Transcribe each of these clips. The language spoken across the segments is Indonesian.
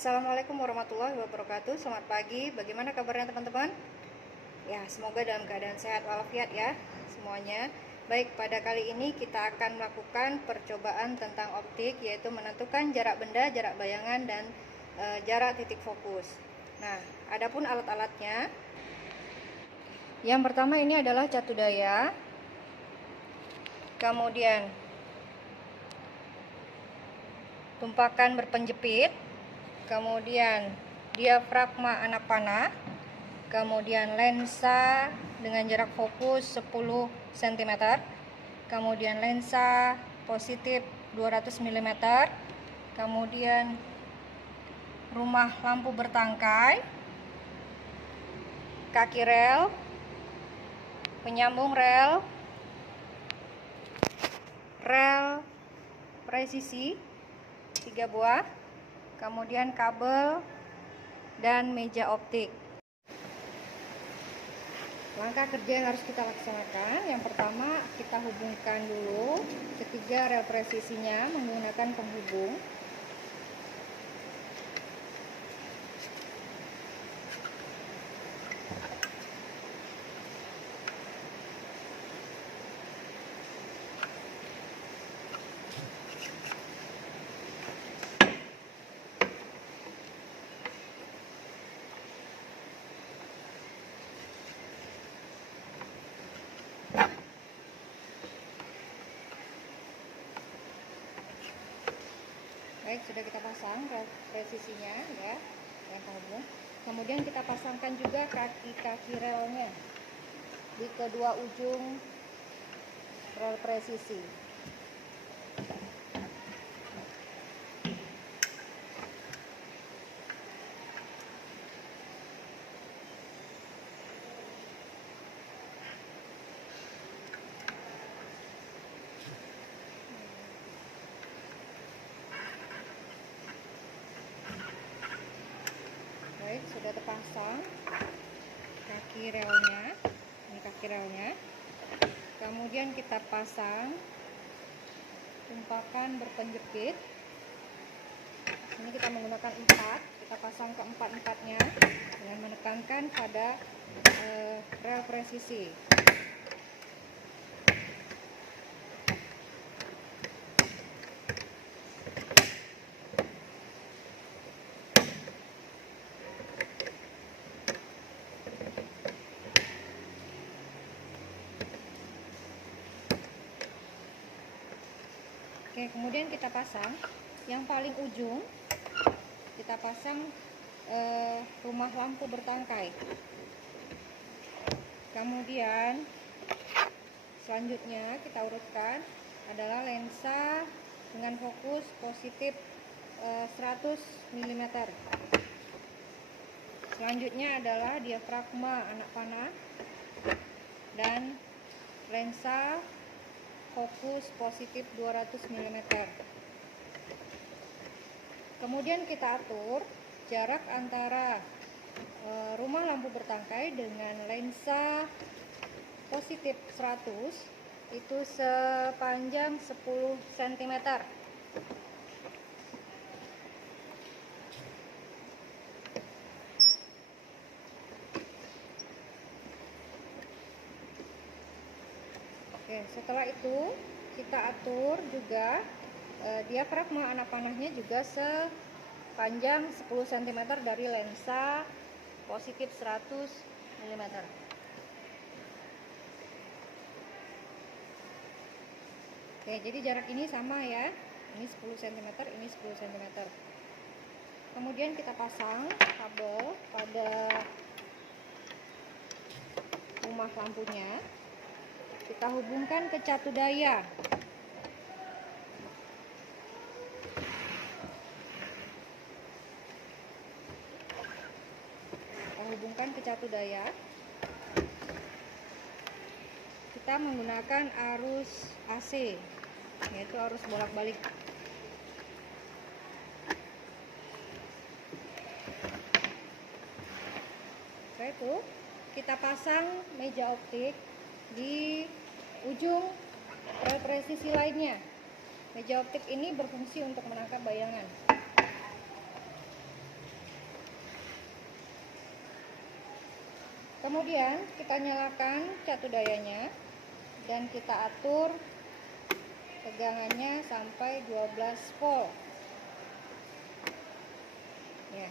Assalamualaikum warahmatullahi wabarakatuh. Selamat pagi. Bagaimana kabarnya teman-teman? Ya, semoga dalam keadaan sehat walafiat ya semuanya. Baik, pada kali ini kita akan melakukan percobaan tentang optik, yaitu menentukan jarak benda, jarak bayangan, dan jarak titik fokus. Nah, adapun alat-alatnya, yang pertama ini adalah catu daya, kemudian tumpakan berpenjepit, kemudian diafragma anak panah, kemudian lensa dengan jarak fokus 10 cm, kemudian lensa positif 200 mm, kemudian rumah lampu bertangkai, kaki rel, penyambung rel presisi 3 buah, kemudian kabel dan meja optik. Langkah kerja yang harus kita laksanakan, yang pertama kita hubungkan dulu ketiga rel presisinya menggunakan penghubung. Baik, sudah kita pasang rel presisinya ya, yang penghubung. Kemudian kita pasangkan juga kaki-kaki relnya di kedua ujung rel presisi. Baik, sudah terpasang kaki relnya, ini kaki relnya. Kemudian kita pasang tumpakan berpenjepit. Ini kita menggunakan 4, kita pasang ke empatnya dengan menekankan pada rel presisi. Oke, kemudian kita pasang yang paling ujung, kita pasang rumah lampu bertangkai. Kemudian selanjutnya kita urutkan adalah lensa dengan fokus positif 100 mm. Selanjutnya adalah diafragma anak panah dan lensa fokus positif 200 mm. Kemudian kita atur jarak antara rumah lampu bertangkai dengan lensa positif 100 itu sepanjang 10 cm. Oke, setelah itu kita atur juga diafragma anak panahnya juga sepanjang 10 cm dari lensa positif 100 mm. Oke, jadi jarak ini sama ya, ini 10 cm, ini 10 cm. Kemudian kita pasang kabel pada rumah lampunya, kita hubungkan ke catu daya. Kita hubungkan ke catu daya. Kita menggunakan arus AC, yaitu arus bolak-balik. Setelah itu kita pasang meja optik di ujung rel presisi lainnya. Meja optik ini berfungsi untuk menangkap bayangan. kemudian kita nyalakan catu dayanya dan kita atur tegangannya sampai 12 volt ya.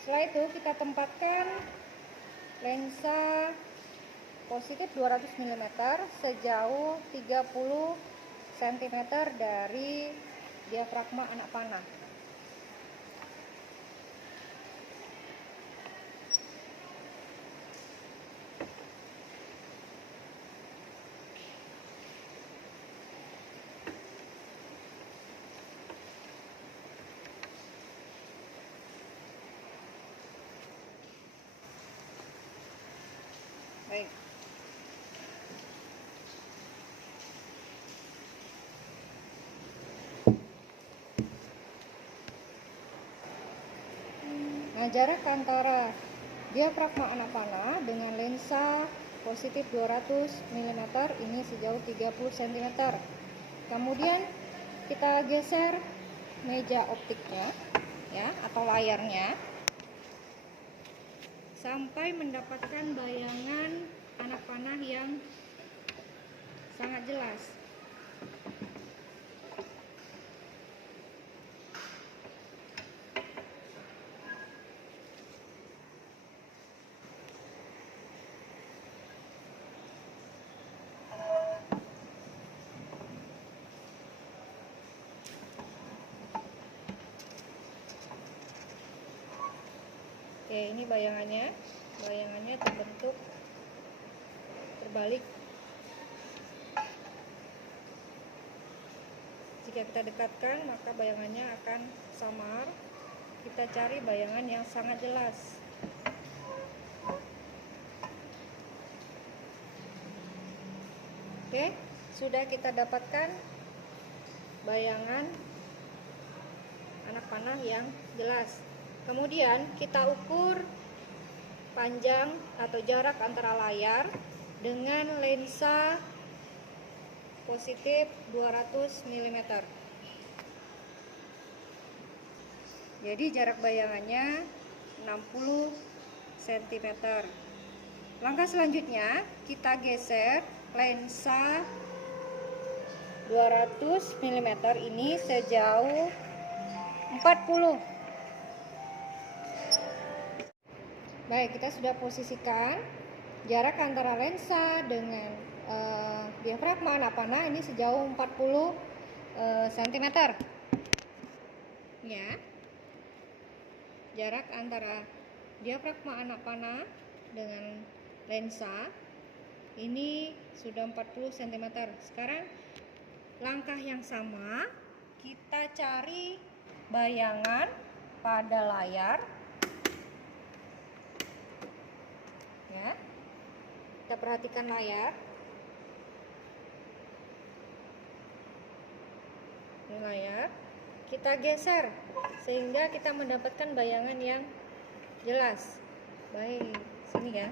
Setelah itu kita tempatkan lensa positif 200 mm sejauh 30 cm dari diafragma anak panah. Baik. Nah, jarak antara diafragma anak panah dengan lensa positif 200 mm ini sejauh 30 cm. Kemudian kita geser meja optiknya ya atau layarnya sampai mendapatkan bayangan anak panah yang sangat jelas. Oke, ini bayangannya terbentuk terbalik. Jika kita dekatkan maka bayangannya akan samar. Kita cari bayangan yang sangat jelas. Oke, sudah kita dapatkan bayangan anak panah yang jelas. Kemudian kita ukur panjang atau jarak antara layar dengan lensa positif 200 mm. Jadi jarak bayangannya 60 cm. Langkah selanjutnya kita geser lensa 200 mm ini sejauh 40. Baik, kita sudah posisikan jarak antara lensa dengan diafragma anak panah ini sejauh 40 cm. Ya. Jarak antara diafragma anak panah dengan lensa ini sudah 40 cm. Sekarang langkah yang sama, kita cari bayangan pada layar. Ya, kita perhatikan layar. Ini layar. Kita geser sehingga kita mendapatkan bayangan yang jelas. Baik, sini ya.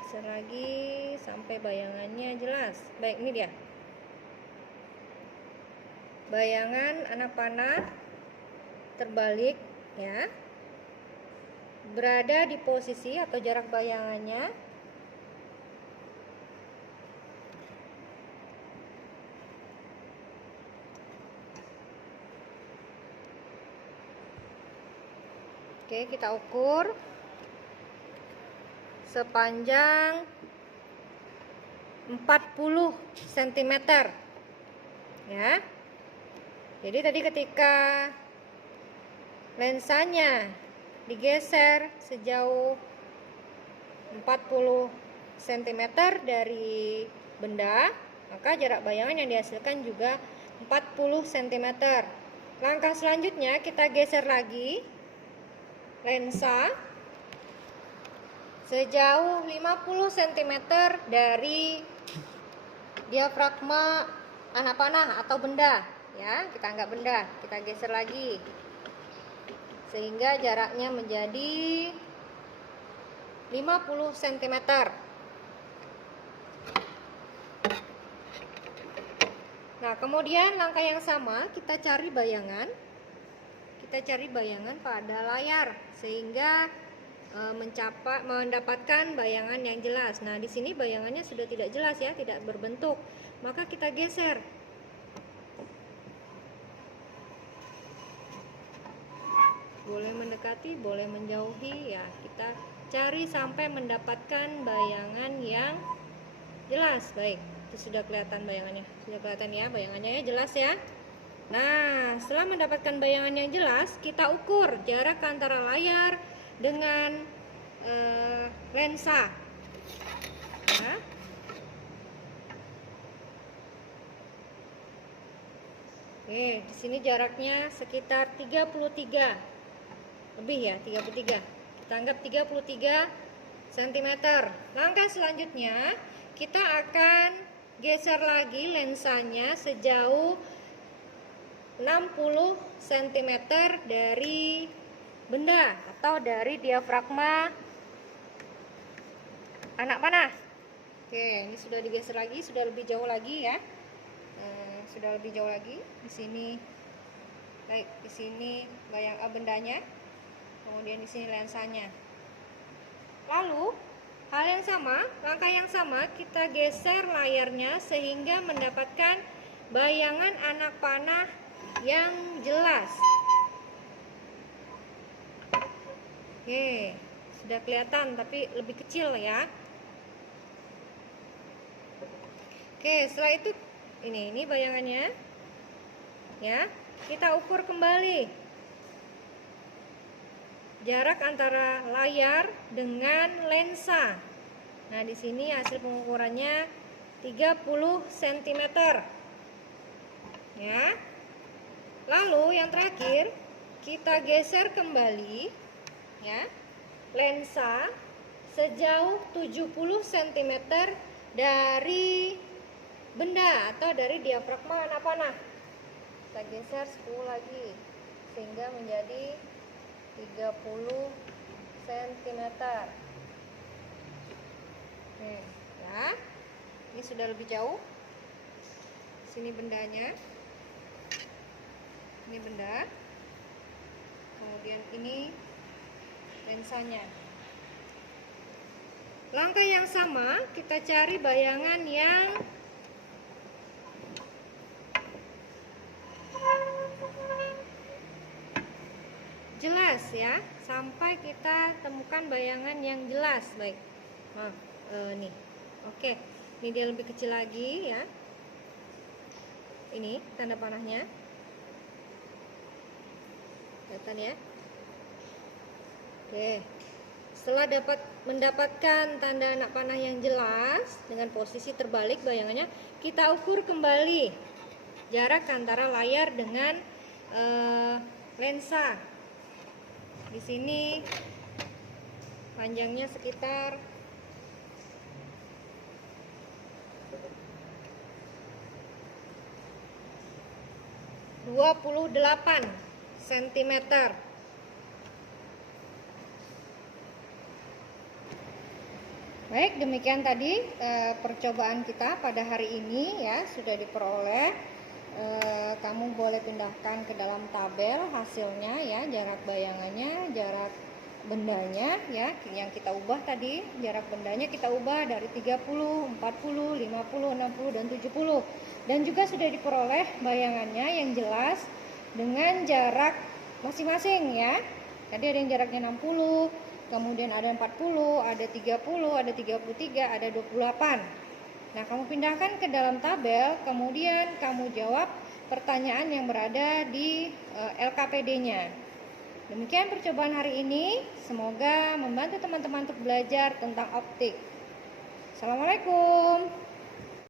Geser lagi sampai bayangannya jelas. Baik, ini dia. Bayangan anak panah terbalik ya. Berada di posisi atau jarak bayangannya oke, kita ukur sepanjang 40 cm ya. Jadi tadi ketika lensanya digeser sejauh 40 cm dari benda, maka jarak bayangan yang dihasilkan juga 40 cm. Langkah selanjutnya kita geser lagi lensa sejauh 50 cm dari diafragma anak panah atau benda ya. Kita anggap benda, kita geser lagi sehingga jaraknya menjadi 50 cm. Nah, kemudian langkah yang sama kita cari bayangan. kita cari bayangan pada layar sehingga mendapatkan bayangan yang jelas. Nah, di sini bayangannya sudah tidak jelas ya, tidak berbentuk. Maka kita geser. Boleh mendekati, boleh menjauhi ya. Kita cari sampai mendapatkan bayangan yang jelas. Baik, itu sudah kelihatan bayangannya. Sudah kelihatan ya bayangannya ya, jelas ya. Nah, setelah mendapatkan bayangan yang jelas, kita ukur jarak antara layar dengan lensa. Ya. Oke, di sini jaraknya sekitar 33. Lebih ya, 33. Kita anggap 33 cm. Langkah selanjutnya, kita akan geser lagi lensanya sejauh 60 cm dari benda atau dari diafragma anak panah. Oke, ini sudah digeser lagi, sudah lebih jauh lagi ya. Sudah lebih jauh lagi. Di sini, baik, di sini bendanya, kemudian di sini lensanya. Lalu hal yang sama, langkah yang sama, kita geser layarnya sehingga mendapatkan bayangan anak panah yang jelas. Oke, sudah kelihatan tapi lebih kecil ya. Oke, setelah itu ini bayangannya. Ya, kita ukur kembali jarak antara layar dengan lensa. Nah, di sini hasil pengukurannya 30 cm. Ya. Lalu yang terakhir, kita geser kembali ya, lensa sejauh 70 cm dari benda atau dari diafragma anak panah. Kita geser 10 lagi sehingga menjadi 30 cm. Ya. Ini sudah lebih jauh. Sini bendanya. Ini benda. Kemudian ini lensanya. Langkah yang sama, kita cari bayangan yang jelas ya, sampai kita temukan bayangan yang jelas. Baik, nih, oke, ini dia lebih kecil lagi ya. Ini tanda panahnya, kelihatan ya. Oke, setelah mendapatkan tanda anak panah yang jelas dengan posisi terbalik bayangannya, kita ukur kembali jarak antara layar dengan lensa. Di sini panjangnya sekitar 28 cm. Baik, demikian tadi percobaan kita pada hari ini ya, sudah diperoleh. Kamu boleh pindahkan ke dalam tabel hasilnya ya, jarak bayangannya, jarak bendanya ya, yang kita ubah tadi, jarak bendanya kita ubah dari 30, 40, 50, 60 dan 70. Dan juga sudah diperoleh bayangannya yang jelas dengan jarak masing-masing ya. Tadi ada yang jaraknya 60, kemudian ada 40, ada 30, ada 33, ada 28. Nah, kamu pindahkan ke dalam tabel, kemudian kamu jawab pertanyaan yang berada di LKPD-nya. Demikian percobaan hari ini, semoga membantu teman-teman untuk belajar tentang optik. Assalamualaikum.